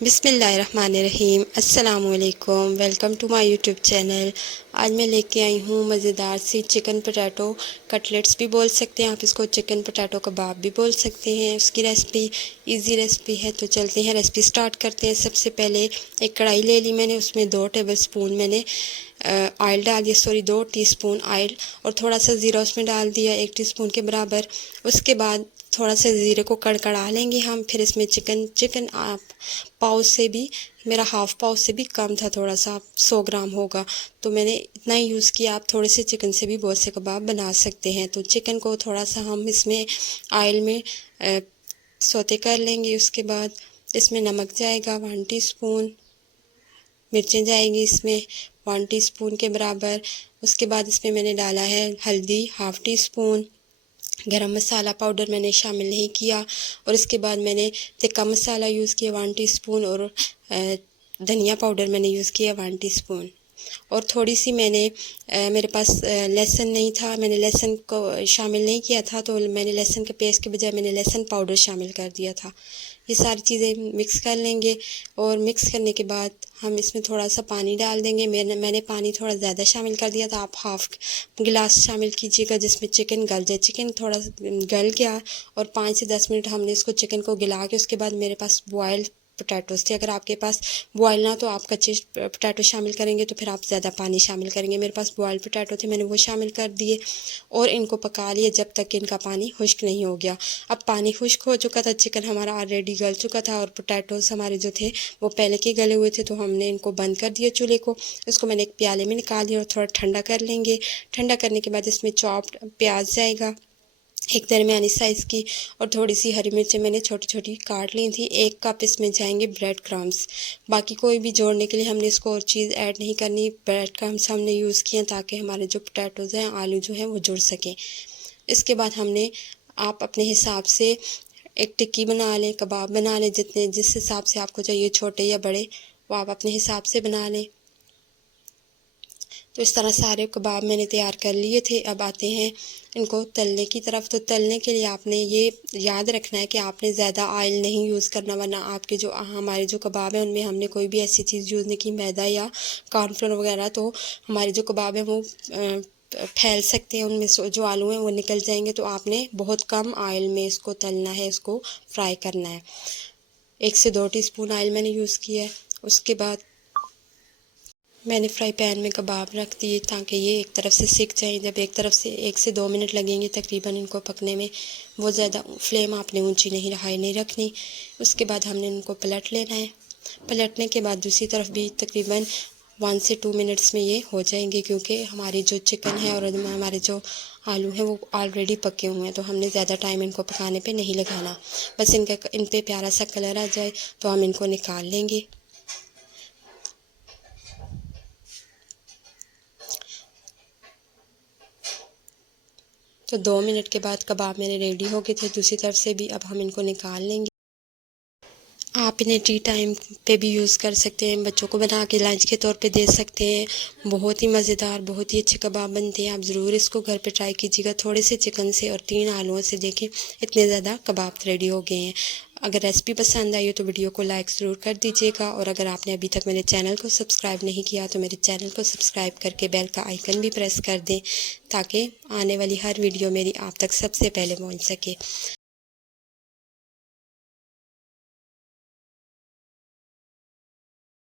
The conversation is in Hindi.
बिस्मिल्लाहिर्रहमानिर्रहीम। अस्सलामुअलैकुम। Welcome to my YouTube channel. आज मैं लेके आई हूँ मज़ेदार सी चिकन पोटैटो कटलेट्स भी बोल सकते हैं आप इसको, चिकन पोटैटो कबाब भी बोल सकते हैं। उसकी रेसिपी इजी रेसिपी है, तो चलते हैं रेसिपी स्टार्ट करते हैं। सबसे पहले एक कढ़ाई ले ली मैंने, उसमें 2 टेबलस्पून मैंने ऑयल डाल दिया, 2 टीस्पून ऑयल, और थोड़ा सा ज़ीरा उसमें डाल दिया 1 टीस्पून के बराबर। उसके बाद थोड़ा सा ज़ीरे को कड़कड़ा लेंगे हम। फिर इसमें चिकन आप पाव से भी, मेरा हाफ़ पाव से भी कम था, थोड़ा सा 100 ग्राम होगा, तो मैंने इतना ही यूज़ किया। आप थोड़े से चिकन से भी बहुत से कबाब बना सकते हैं। तो चिकन को थोड़ा सा हम इसमें ऑयल में सौते कर लेंगे। उसके बाद इसमें नमक जाएगा 1 टीस्पून, मिर्चें जाएंगी इसमें 1 टीस्पून के बराबर। उसके बाद इसमें मैंने डाला है हल्दी 1/2 टीस्पून, गरम मसाला पाउडर मैंने शामिल नहीं किया, और इसके बाद मैंने टिक्का मसाला यूज़ किया 1 टीस्पून, और धनिया पाउडर मैंने यूज़ किया 1 टीस्पून। और थोड़ी सी मैंने मेरे पास लहसुन नहीं था, मैंने लहसुन को शामिल नहीं किया था, तो मैंने लहसुन के पेस्ट के बजाय मैंने लहसुन पाउडर शामिल कर दिया था। ये सारी चीज़ें मिक्स कर लेंगे, और मिक्स करने के बाद हम इसमें थोड़ा सा पानी डाल देंगे। मैंने पानी थोड़ा ज़्यादा शामिल कर दिया था, आप हाफ़ गिलास शामिल कीजिएगा, जिसमें चिकन गल जाए। चिकन थोड़ा गल गया, और 5 से 10 मिनट हमने इसको चिकन को गला के, उसके बाद मेरे पास बॉयल पोटैटोज़ थे। अगर आपके पास बॉयल ना, तो आप कच्चे पोटैटो शामिल करेंगे तो फिर आप ज़्यादा पानी शामिल करेंगे। मेरे पास बॉयल पोटैटो थे, मैंने वो शामिल कर दिए और इनको पका लिए जब तक इनका पानी खुश्क नहीं हो गया। अब पानी खुश्क हो चुका था, चिकन हमारा ऑलरेडी गल चुका था, और पोटैटोज़ हमारे जो थे वो पहले के गले हुए थे, तो हमने इनको बंद कर दिया चूल्हे को। इसको मैंने एक प्याले में निकाल लिया और थोड़ा ठंडा कर लेंगे। ठंडा करने के बाद इसमें चॉप्ड प्याज जाएगा एक दरमियानी साइज़ की, और थोड़ी सी हरी मिर्चें मैंने छोटी छोटी काट ली थी। 1 कप इसमें जाएंगे ब्रेड क्रम्स। बाकी कोई भी जोड़ने के लिए हमने इसको और चीज़ ऐड नहीं करनी, ब्रेड क्रम्स हमने यूज़ किए ताकि हमारे जो पोटैटोज़ हैं, आलू जो हैं, वो जुड़ सकें। इसके बाद हमने, आप अपने हिसाब से एक टिक्की बना लें, कबाब बना लें, जिस हिसाब से आपको चाहिए, छोटे या बड़े, वो आप अपने हिसाब से बना लें। तो इस तरह सारे कबाब मैंने तैयार कर लिए थे। अब आते हैं इनको तलने की तरफ। तो तलने के लिए आपने ये याद रखना है कि आपने ज़्यादा ऑयल नहीं यूज़ करना, वरना आपके जो हमारे जो कबाब हैं उनमें हमने कोई भी ऐसी चीज़ यूज़ नहीं की, मैदा या कॉर्नफ्लोर वगैरह, तो हमारे जो कबाब हैं वो फैल सकते हैं, उनमें जो आलू हैं वो निकल जाएंगे। तो आपने बहुत कम ऑयल में इसको तलना है, इसको फ्राई करना है। 1 से 2 टीस्पून ऑयल मैंने यूज़ किया है। उसके बाद मैंने फ्राई पैन में कबाब रख दिए ताकि ये एक तरफ से सिक जाए। जब एक तरफ से 1 से 2 मिनट लगेंगे तकरीबन इनको पकने में, बहुत ज़्यादा फ्लेम आपने ऊंची नहीं हाई नहीं रखनी। उसके बाद हमने इनको पलट लेना है। पलटने के बाद दूसरी तरफ भी तकरीबन 1 से 2 मिनट्स में ये हो जाएंगे, क्योंकि हमारी जो चिकन है और हमारे जो आलू हैं वो ऑलरेडी पके हुए हैं, तो हमने ज़्यादा टाइम इनको पकाने पे नहीं लगाना। बस इन पे प्यारा सा कलर आ जाए तो हम इनको निकाल लेंगे। तो 2 मिनट के बाद कबाब मेरे रेडी हो गए थे दूसरी तरफ से भी। अब हम इनको निकाल लेंगे। आप इन्हें टी टाइम पे भी यूज़ कर सकते हैं, बच्चों को बना के लंच के तौर पे दे सकते हैं। बहुत ही मज़ेदार, बहुत ही अच्छे कबाब बनते हैं। आप ज़रूर इसको घर पे ट्राई कीजिएगा, थोड़े से चिकन से और 3 आलूओं से। देखें इतने ज़्यादा कबाब रेडी हो गए हैं। अगर रेसिपी पसंद आई हो तो वीडियो को लाइक ज़रूर कर दीजिएगा, और अगर आपने अभी तक मेरे चैनल को सब्सक्राइब नहीं किया तो मेरे चैनल को सब्सक्राइब करके बेल का आइकन भी प्रेस कर दें, ताकि आने वाली हर वीडियो मेरी आप तक सबसे पहले पहुंच सके।